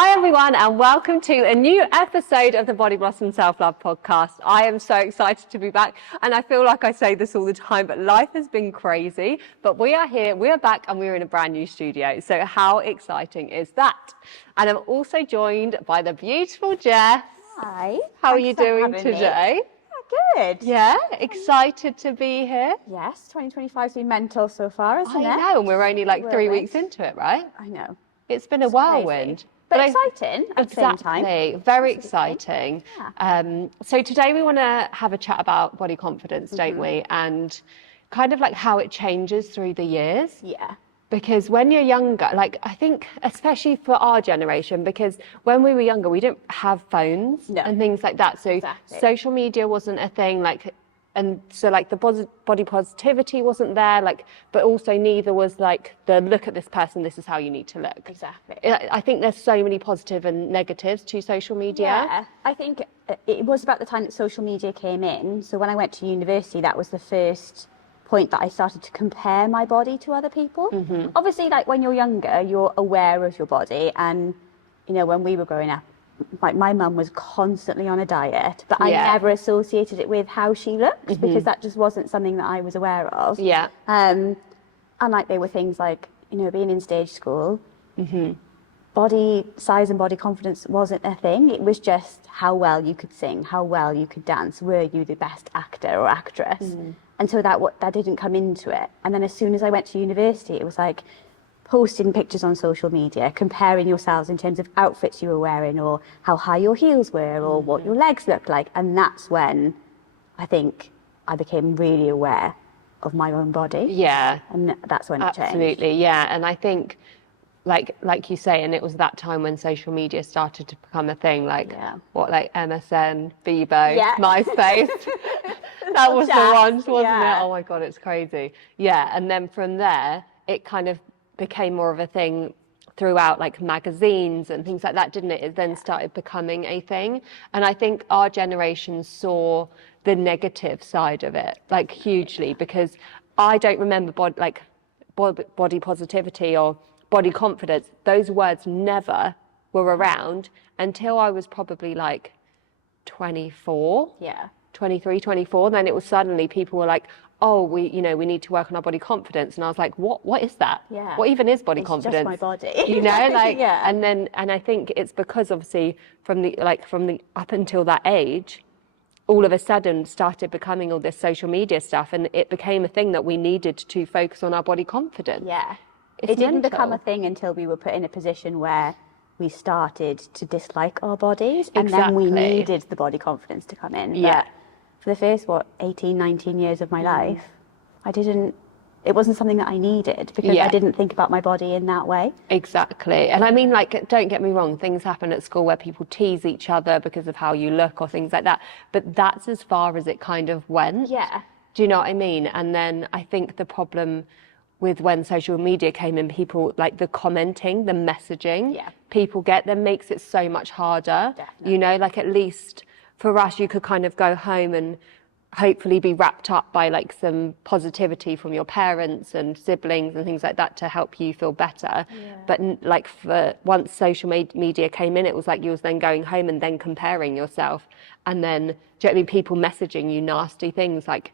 Hi everyone, and welcome to a new episode of the BodiBlossom Self-Love Podcast. I am so excited to be back, and I feel like I say this all the time, but life has been crazy. But we are here, we are back, and we're in a brand new studio. So how exciting is that? And I'm also joined by the beautiful Jess. Hi. How are you doing today? Good. Yeah, excited to be here. Yes, 2025's been mental so far, isn't it? I know, and we're only like 3 weeks into it, right? I know. It's been a whirlwind. But exciting at the same time. Exactly, very exciting. Yeah. So today we want to have a chat about body confidence, don't we? And kind of like how it changes through the years. Yeah. Because when you're younger, like I think especially for our generation, because when we were younger, we didn't have phones and things like that. So social media wasn't a thing, and so like the body positivity wasn't there, like, but also neither was like the look at this person, this is how you need to look. Exactly. I think there's so many positive and negatives to social media. Yeah, I think it was about the time that social media came in. So when I went to university, that was the first point that I started to compare my body to other people. Obviously, like when you're younger, you're aware of your body, and you know, when we were growing up, like my mum was constantly on a diet, but I never associated it with how she looked because that just wasn't something that I was aware of. Yeah. And like there were things like, you know, being in stage school, body size and body confidence wasn't a thing. It was just how well you could sing, how well you could dance, were you the best actor or actress? And so that didn't come into it. And then as soon as I went to university, it was like posting pictures on social media, comparing yourselves in terms of outfits you were wearing or how high your heels were or what your legs looked like. And that's when I think I became really aware of my own body. Yeah. And that's when it changed. Absolutely, yeah. And I think, like you say, and it was that time when social media started to become a thing, like like MSN, Bebo, MySpace. That was the ones, wasn't it? Oh my God, it's crazy. Yeah, and then from there, it kind of became more of a thing throughout like magazines and things like that, didn't it? It then started becoming a thing. And I think our generation saw the negative side of it, like hugely, because I don't remember body positivity or body confidence. Those words never were around until I was probably like 24. Yeah. 23, 24. Then it was suddenly people were like, oh, we need to work on our body confidence. And I was like, what is that? Yeah. What even is body confidence? It's just my body. You know, like, and I think it's because obviously from the up until that age, all of a sudden started becoming all this social media stuff, and it became a thing that we needed to focus on our body confidence. Yeah. It didn't become a thing until we were put in a position where we started to dislike our bodies, and then we needed the body confidence to come in. Yeah. But for the first, 18, 19 years of my life, it wasn't something that I needed because I didn't think about my body in that way. Exactly. And I mean, like, don't get me wrong, things happen at school where people tease each other because of how you look or things like that. But that's as far as it kind of went. Yeah. Do you know what I mean? And then I think the problem with when social media came in, people like the commenting, the messaging people get, that makes it so much harder. Definitely. You know, like at least for us, you could kind of go home and hopefully be wrapped up by like some positivity from your parents and siblings and things like that to help you feel better. Yeah. But like once social media came in, it was like you was then going home and then comparing yourself, and then, do you know what I mean, people messaging you nasty things like,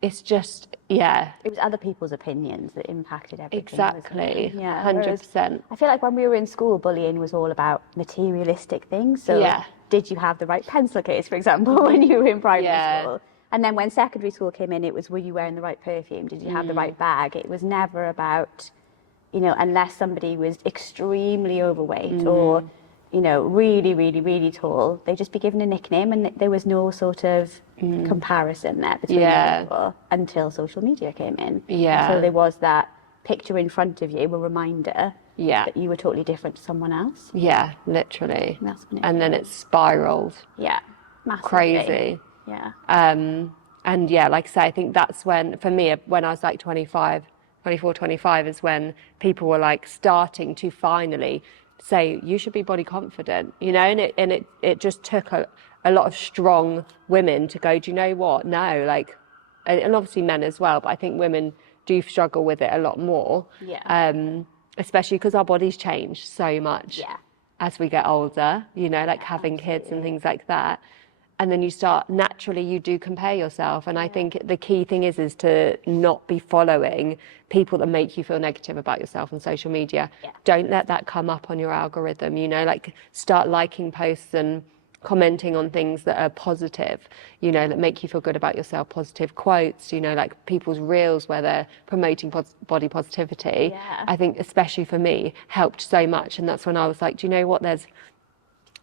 it's just, it was other people's opinions that impacted everything. Exactly. Yeah, 100%. I feel like when we were in school, bullying was all about materialistic things. So did you have the right pencil case, for example, when you were in primary school? And then when secondary school came in, it was, were you wearing the right perfume? Did you have the right bag? It was never about, you know, unless somebody was extremely overweight or, you know, really, really, really tall, they'd just be given a nickname, and there was no sort of comparison there between people until social media came in. Yeah. So there was that picture in front of you, a reminder that you were totally different to someone else. Yeah, literally. And then it spiraled. Yeah, massively. Crazy. Yeah. And like I say, I think that's when, for me, when I was like 24, 25 is when people were like starting to finally say, you should be body confident, you know, and it just took a lot of strong women to go, do you know what? No, like, and obviously men as well, but I think women do struggle with it a lot more. Yeah. Especially because our bodies change so much. Yeah. as we get older, you know, like having kids and things like that. And then you start, naturally, you do compare yourself. And I think the key thing is to not be following people that make you feel negative about yourself on social media. Don't let that come up on your algorithm, you know, like start liking posts and commenting on things that are positive, you know, that make you feel good about yourself, positive quotes, you know, like people's reels where they're promoting body positivity. I think, especially for me, helped so much. And that's when I was like, do you know what, there's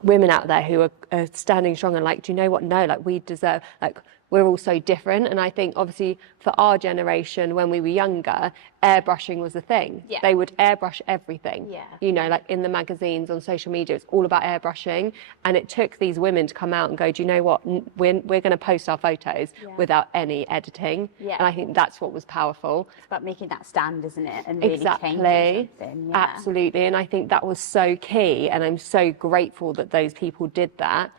women out there who are standing strong and like, do you know what, no, like we deserve, like we're all so different. And I think obviously for our generation, when we were younger, airbrushing was a thing. They would airbrush everything. You know, like in the magazines, on social media, it's all about airbrushing. And it took these women to come out and go, do you know what, we're going to post our photos without any editing. And I think that's what was powerful. It's about making that stand, isn't it? And really changing something. Absolutely. And I think that was so key. And I'm so grateful that those people did that.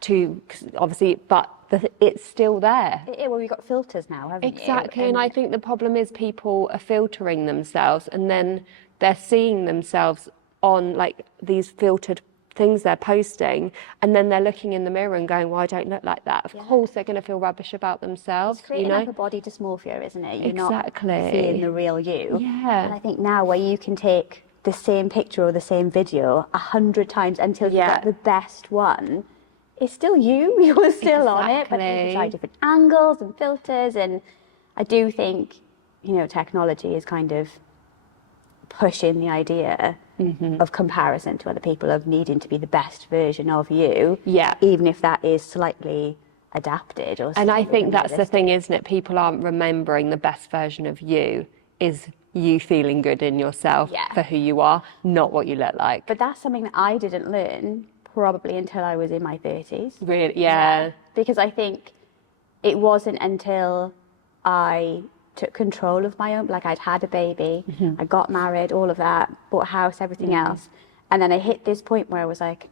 To obviously, but it's still there. Well, we've got filters now, haven't you? Exactly. And I think the problem is people are filtering themselves, and then they're seeing themselves on like these filtered things they're posting, and then they're looking in the mirror and going, well, I don't look like that. Of course they're going to feel rubbish about themselves. It's creating you know, like a body dysmorphia, isn't it? You're not exactly seeing the real you. And I think now where you can take the same picture or the same video 100 times until you get the best one, it's still you. You're still on it, but you can try different angles and filters. And I do think, you know, technology is kind of pushing the idea of comparison to other people, of needing to be the best version of you, even if that is slightly adapted. And I think that's the thing, isn't it? People aren't remembering the best version of you is you feeling good in yourself for who you are, not what you look like. But that's something that I didn't learn probably until I was in my 30s. Really? Because I think it wasn't until I took control of my own, like I'd had a baby, I got married, all of that, bought a house, everything else. And then I hit this point where I was like,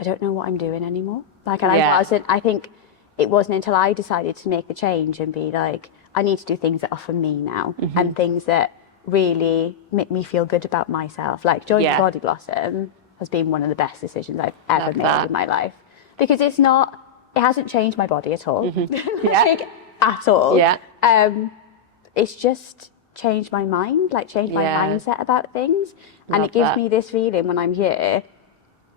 I don't know what I'm doing anymore. Like, and I think it wasn't until I decided to make the change and be like, I need to do things that are for me now, and things that really make me feel good about myself. Like joining BodiBlossom has been one of the best decisions I've ever made in my life, because it hasn't changed my body at all. Like, at all. It's just changed my mind, like changed my mindset about things. And it gives me this feeling when I'm here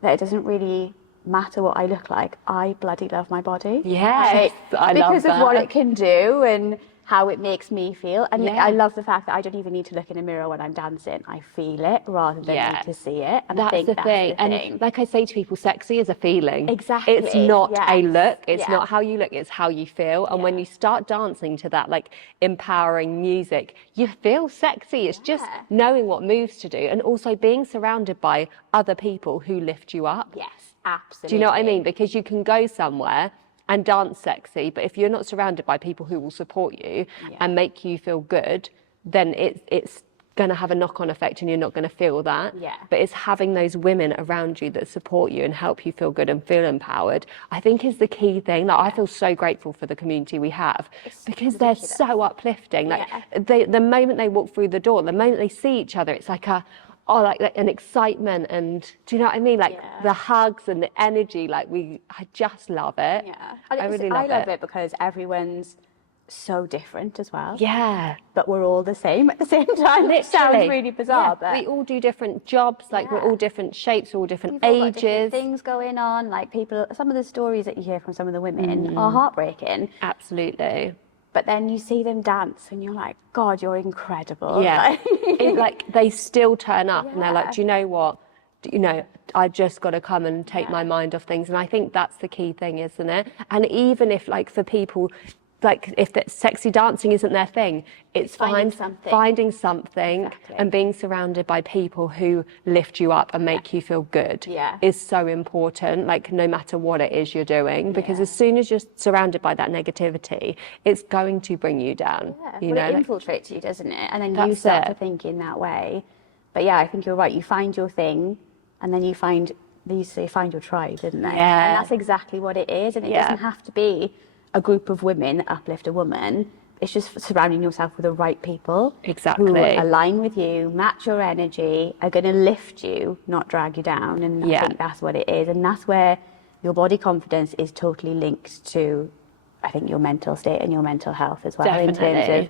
that it doesn't really matter what I look like. I bloody love my body. Yes, I love that. Because of what it can do and how it makes me feel. And I love the fact that I don't even need to look in a mirror when I'm dancing. I feel it rather than need to see it. And that's the thing. And like I say to people, sexy is a feeling. Exactly. It's not a look. It's not how you look. It's how you feel. And when you start dancing to that, like empowering music, you feel sexy. It's just knowing what moves to do, and also being surrounded by other people who lift you up. Yes, absolutely. Do you know what I mean? Because you can go somewhere and dance sexy, but if you're not surrounded by people who will support you and make you feel good, then it's going to have a knock-on effect, and you're not going to feel that. But it's having those women around you that support you and help you feel good and feel empowered, I think is the key thing. Like, I feel so grateful for the community we have, because they're so uplifting. Like the moment they walk through the door, the moment they see each other, it's like like an excitement, and do you know what I mean? Like the hugs and the energy, like I just love it. I really love it. I love it because everyone's so different as well. But we're all the same at the same time. It sounds really bizarre, but we all do different jobs, like we're all different shapes, we're all different We've ages. all got different things going on, like some of the stories that you hear from some of the women are heartbreaking. Absolutely. But then you see them dance and you're like, God, you're incredible. Like they still turn up and they're like, do you know what? You know, I just got to come and take my mind off things. And I think that's the key thing, isn't it? And even if, like, for people, like, if that sexy dancing isn't their thing, it's finding something and being surrounded by people who lift you up and make you feel good is so important, like, no matter what it is you're doing, because as soon as you're surrounded by that negativity, it's going to bring you down. You know, it infiltrates you, doesn't it? And then you start to think in that way. But I think you're right. You find your thing, and then they used to say find your tribe, didn't they? And that's exactly what it is. And it doesn't have to be a group of women that uplift a woman. it's just surrounding yourself with the right people. Exactly. Who align with you, match your energy, are going to lift you, not drag you down. And I think that's what it is. And that's where your body confidence is totally linked to, I think, your mental state and your mental health as well. Definitely. In terms of,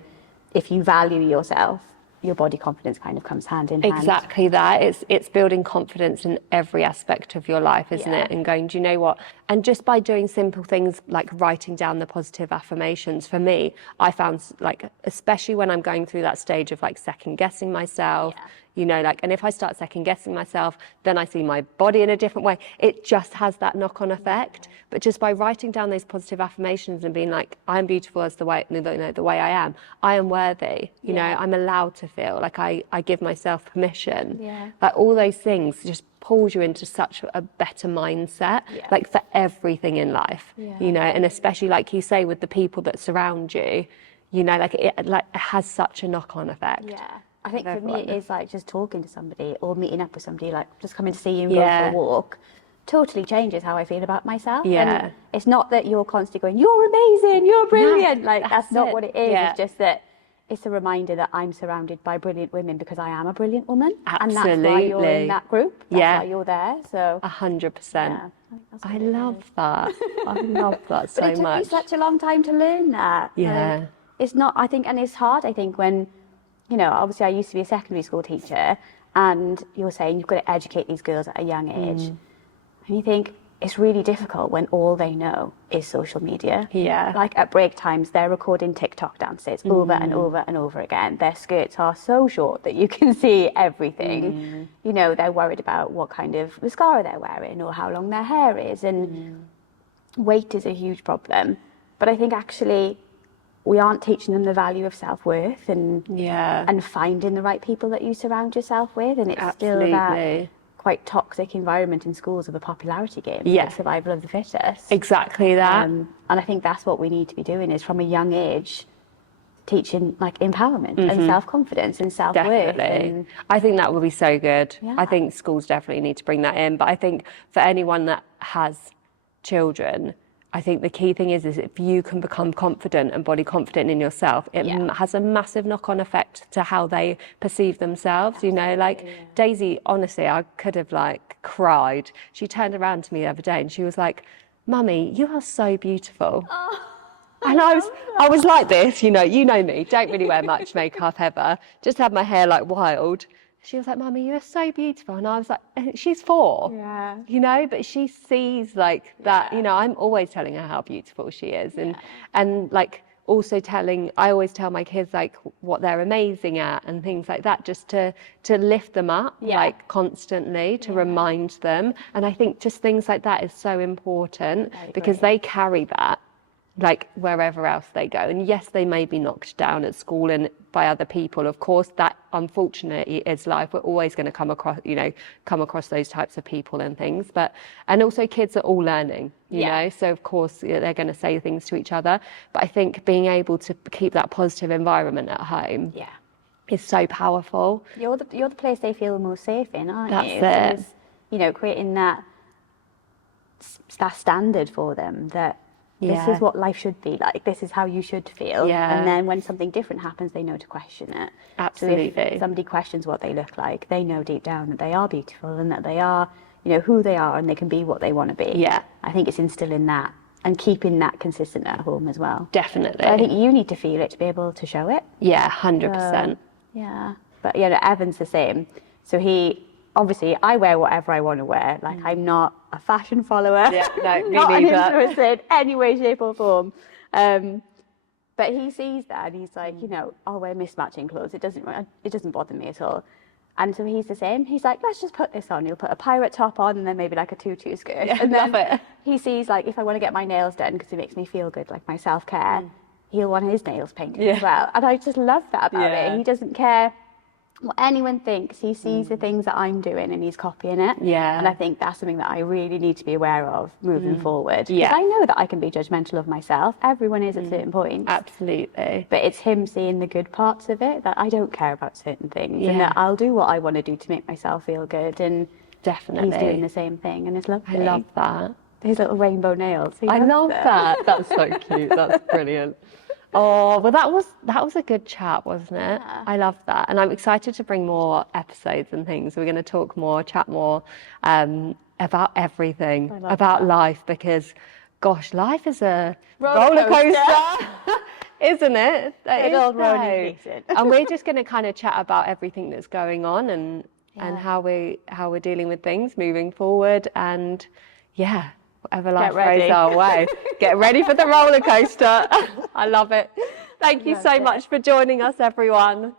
if you value yourself, your body confidence kind of comes hand in hand. Exactly that. It's building confidence in every aspect of your life, isn't it? And going, do you know what? And just by doing simple things like writing down the positive affirmations, for me, I found, like, especially when I'm going through that stage of like second guessing myself, you know, like, and if I start second guessing myself, then I see my body in a different way. It just has that knock-on effect. But just by writing down those positive affirmations and being like, I'm beautiful as the way I am, I am worthy, you know, I'm allowed to feel like I give myself permission. Like, all those things just pulls you into such a better mindset, like, for everything in life, you know, and especially, like you say, with the people that surround you, you know, like, it has such a knock-on effect. I think for me, it is like just talking to somebody or meeting up with somebody, like just coming to see you and go for a walk, totally changes how I feel about myself. And it's not that you're constantly going, you're amazing, you're brilliant. Like, that's not what it is. It's just that it's a reminder that I'm surrounded by brilliant women because I am a brilliant woman. Absolutely. And that's why you're in that group. That's why you're there. So 100%. I love that. I love that so much. But it took me such a long time to learn that. Like, it's not, I think, and it's hard, I think, when, you know, obviously I used to be a secondary school teacher, and you're saying you've got to educate these girls at a young age. And you think it's really difficult when all they know is social media. Like, at break times, they're recording TikTok dances over and over and over again. Their skirts are so short that you can see everything. You know, they're worried about what kind of mascara they're wearing or how long their hair is. And weight is a huge problem. But I think actually we aren't teaching them the value of self-worth and finding the right people that you surround yourself with. And it's still that quite toxic environment in schools of a popularity game, like survival of the fittest. Exactly that. And I think that's what we need to be doing, is from a young age teaching like empowerment and self-confidence and self-worth. Definitely. I think that would be so good. I think schools definitely need to bring that in. But I think for anyone that has children, I think the key thing is if you can become confident and body confident in yourself, it has a massive knock-on effect to how they perceive themselves. You know, like Daisy, honestly, I could have like cried. She turned around to me the other day and she was like, "Mummy, you are so beautiful." And I was like this, you know me, don't really wear much makeup ever, just have my hair like wild. She was like, "Mummy, you're so beautiful." And I was like, she's 4, you know, but she sees like that, you know, I'm always telling her how beautiful she is. And like also I always tell my kids like what they're amazing at and things like that, just to lift them up, like constantly, to remind them. And I think just things like that is so important because they carry that like wherever else they go. And yes, they may be knocked down at school and by other people. Of course, that unfortunately is life. We're always going to come across those types of people and things. And also kids are all learning, you know, so of course they're going to say things to each other. But I think being able to keep that positive environment at home is so powerful. You're the place they feel most safe in, aren't you? That's it. So, you know, creating that standard for them that this is what life should be like. This is how you should feel. And then when something different happens, they know to question it. Absolutely. So if somebody questions what they look like, they know deep down that they are beautiful and that they are, you know, who they are and they can be what they want to be. I think it's instilling that and keeping that consistent at home as well. Definitely. So I think you need to feel it to be able to show it. 100%. But yeah, Evan's the same. So obviously, I wear whatever I want to wear. Like, I'm not a fashion follower. No, me not neither. an influencer in any way, shape or form. But he sees that and he's like, you know, I'll wear mismatching clothes. It doesn't bother me at all. And so he's the same. He's like, let's just put this on. He'll put a pirate top on and then maybe like a tutu skirt. And then he sees, like, if I want to get my nails done because it makes me feel good, like my self-care, he'll want his nails painted as well. And I just love that about it. He doesn't care what anyone thinks. He sees the things that I'm doing and he's copying it. And I think that's something that I really need to be aware of moving forward. Because I know that I can be judgmental of myself. Everyone is at certain points. Absolutely. But it's him seeing the good parts of it, that I don't care about certain things and that I'll do what I want to do to make myself feel good. And definitely he's doing the same thing and it's lovely. I love that. His little rainbow nails. I love that. That's so cute. That's brilliant. Oh, well, that was a good chat, wasn't it? Yeah. I love that. And I'm excited to bring more episodes and things. We're going to talk more, chat more about everything, about life, because, gosh, life is a roller coaster. Isn't it? Good old rolling coaster. And we're just going to kind of chat about everything that's going on and how we're dealing with things moving forward, and whatever life throws our way. Get ready for the roller coaster. I love it. Thank you so much for joining us, everyone.